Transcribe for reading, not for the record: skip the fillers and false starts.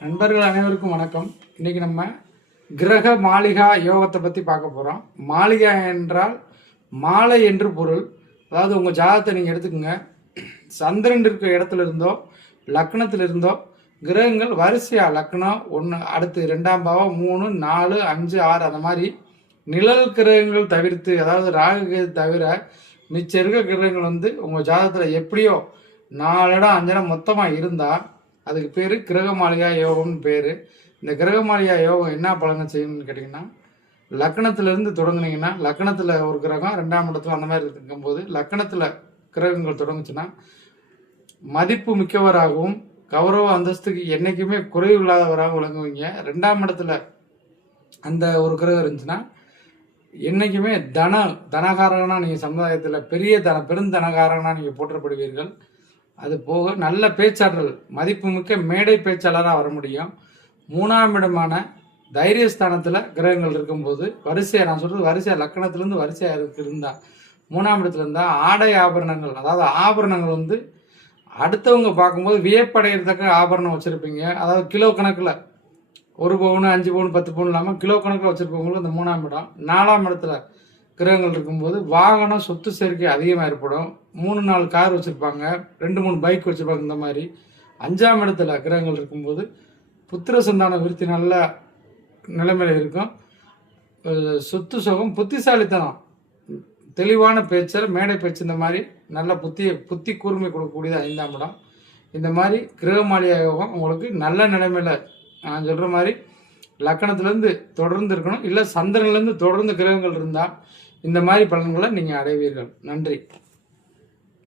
நண்பர்கள் அனைவருக்கும் வணக்கம். இன்னைக்கு நம்ம கிரக மாளிகா யோகத்தை பற்றி பார்க்க போகிறோம். மாளிகா என்றால் மாலை என்று பொருள். அதாவது உங்கள் ஜாதகத்தை நீங்கள் எடுத்துக்கோங்க. சந்திரன் இருக்கிற இடத்துல இருந்தோ லக்னத்தில் இருந்தோ கிரகங்கள் வரிசையாக லக்னம் 1 அடுத்து 2ஆம் பாவம் 3 4 5 6 அந்த மாதிரி நிழல் கிரகங்கள் தவிர்த்து, அதாவது ராகு தவிர மிச்ச இருக்க கிரகங்கள் உங்கள் ஜாதகத்தில் எப்படியோ 4 இடம் 5 இடம் மொத்தமாக இருந்தால் அதுக்கு பேர் கிரக மாளிகா யோகம்னு பேர். இந்த கிரக மாளிகா யோகம் என்ன பலனை செய்யணும்னு கேட்டிங்கன்னா, லக்னத்திலேருந்து தொடங்குனீங்கன்னா, லக்னத்தில் ஒரு கிரகம் 2ஆம் இடத்துல அந்த மாதிரி இருக்கும்போது லக்னத்தில் கிரகங்கள் தொடங்குச்சுன்னா மதிப்பு மிக்கவராகவும் கௌரவ அந்தஸ்துக்கு என்றைக்குமே குறைவு இல்லாதவராகவும் விளங்குவீங்க. 2ஆம் இடத்துல அந்த ஒரு கிரகம் இருந்துச்சுன்னா என்றைக்குமே தனகாரகனாக நீங்கள் சமுதாயத்தில் பெருந்தனகாரகனாக நீங்கள் போற்றப்படுவீர்கள். அது போக நல்ல பேச்சாற்றல், மதிப்புமிக்க மேடை பேச்சாளராக வர முடியும். 3ஆம் இடமான தைரியஸ்தானத்தில் கிரகங்கள் இருக்கும்போது வரிசையாக, நான் சொல்கிறது வரிசையாக லக்கணத்துலேருந்து வரிசையாக இருந்தால் 3ஆம் இடத்துல இருந்தால் ஆடை ஆபரணங்கள், அதாவது ஆபரணங்கள் அடுத்தவங்க பார்க்கும்போது வியப்படைகிறதுக்கு ஆபரணம் வச்சுருப்பீங்க. அதாவது கிலோ கணக்கில் 1 பவுன் 5 பவுன் 10 பவுன் இல்லாமல் கிலோ கணக்கில் வச்சுருப்பவங்களுக்கு இந்த 3ஆம் இடம். 4ஆம் இடத்துல கிரகங்கள் இருக்கும்போது வாகனம் சொத்து சேர்க்கை அதிகமாக ஏற்படும். 3-4 கார் வச்சுருப்பாங்க, 2-3 பைக் வச்சுருப்பாங்க. இந்த மாதிரி 5ஆம் இடத்துல கிரகங்கள் இருக்கும்போது புத்திர சந்தான விருத்தி நல்ல நிலைமையில் இருக்கும். சொத்து சுகம், புத்திசாலித்தனம், தெளிவான பேச்சர், மேடை பேச்சு, இந்த மாதிரி நல்ல புத்தி கூர்மை கொடுக்கக்கூடியது 5ஆம் இடம். இந்த மாதிரி கிரக மாளிகா யோகம் உங்களுக்கு நல்ல நிலைமையில், நான் சொல்கிற மாதிரி லக்கணத்துலேருந்து தொடர்ந்து இருக்கணும், இல்லை சந்திரன்லேருந்து தொடர்ந்து கிரகங்கள் இருந்தால் இந்த மாதிரி பலன்களை நீங்கள் அடைவீர்கள். நன்றி.